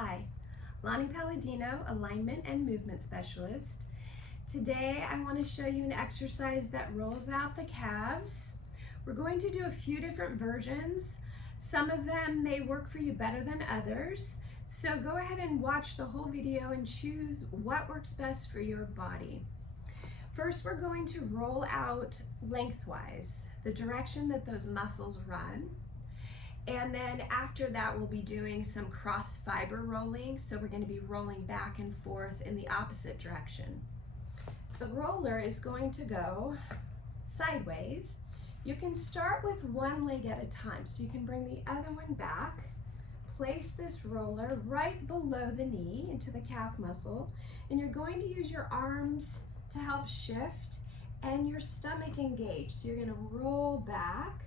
Hi, Lonnie Palladino, Alignment and Movement Specialist. Today I want to show you an exercise that rolls out the calves. We're going to do a few different versions. Some of them may work for you better than others, so go ahead and watch the whole video and choose what works best for your body. First, we're going to roll out lengthwise, the direction that those muscles run. And then after that, we'll be doing some cross fiber rolling. So we're going to be rolling back and forth in the opposite direction. So the roller is going to go sideways. You can start with one leg at a time. So you can bring the other one back. Place this roller right below the knee into the calf muscle. And you're going to use your arms to help shift and your stomach engage. So you're going to roll back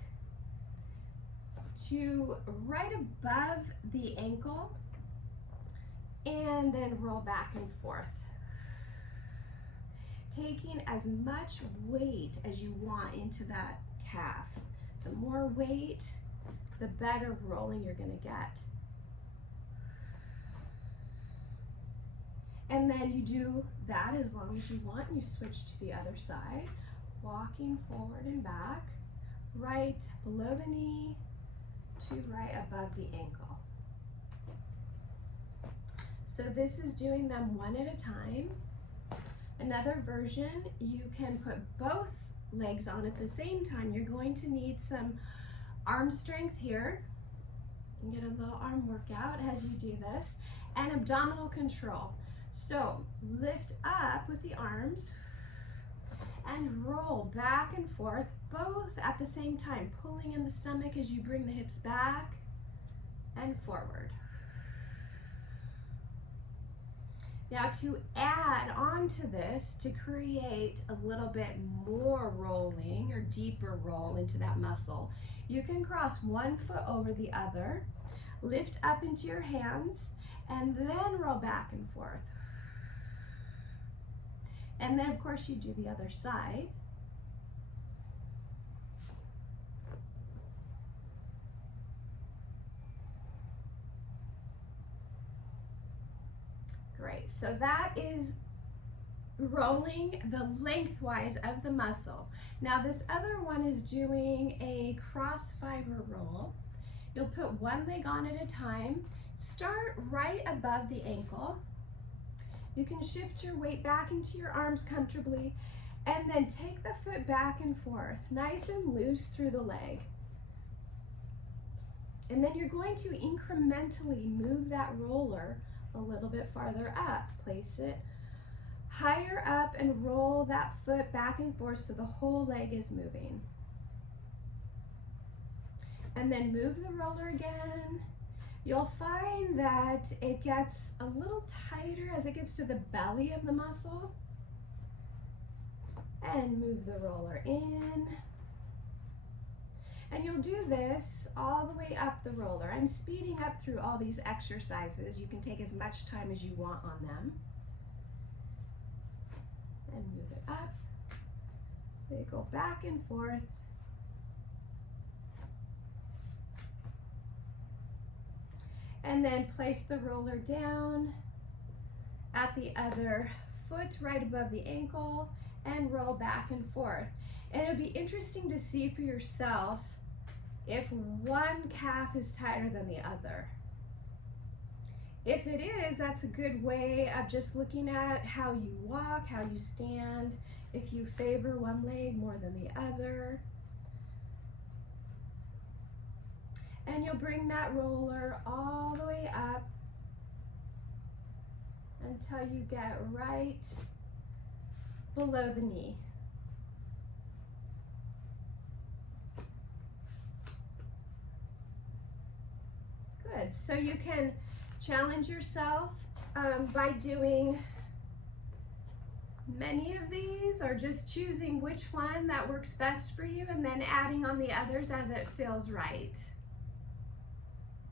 to right above the ankle and then roll back and forth. Taking as much weight as you want into that calf. The more weight, the better rolling you're going to get. And then you do that as long as you want. You switch to the other side, walking forward and back, right below the knee to right above the ankle. So this is doing them one at a time. Another version, you can put both legs on at the same time. You're going to need some arm strength here. You can get a little arm workout as you do this, and abdominal control. So lift up with the arms and roll back and forth, both at the same time, pulling in the stomach as you bring the hips back and forward. Now to add on to this, to create a little bit more rolling or deeper roll into that muscle, you can cross one foot over the other, lift up into your hands, and then roll back and forth. And then, of course, you do the other side. Great. So that is rolling the lengthwise of the muscle. Now, this other one is doing a cross fiber roll. You'll put one leg on at a time. Start right above the ankle. You can shift your weight back into your arms comfortably and then take the foot back and forth, nice and loose through the leg. And then you're going to incrementally move that roller a little bit farther up. Place it higher up and roll that foot back and forth so the whole leg is moving. And then move the roller again. You'll find that it gets a little tighter as it gets to the belly of the muscle. And move the roller in. And you'll do this all the way up the roller. I'm speeding up through all these exercises. You can take as much time as you want on them. And move it up. They go back and forth. And then place the roller down at the other foot right above the ankle and roll back and forth. And it'll be interesting to see for yourself if one calf is tighter than the other. If it is, that's a good way of just looking at how you walk, how you stand, if you favor one leg more than the other. And you'll bring that roller all the way up until you get right below the knee. Good. So you can challenge yourself by doing many of these or just choosing which one that works best for you and then adding on the others as it feels right.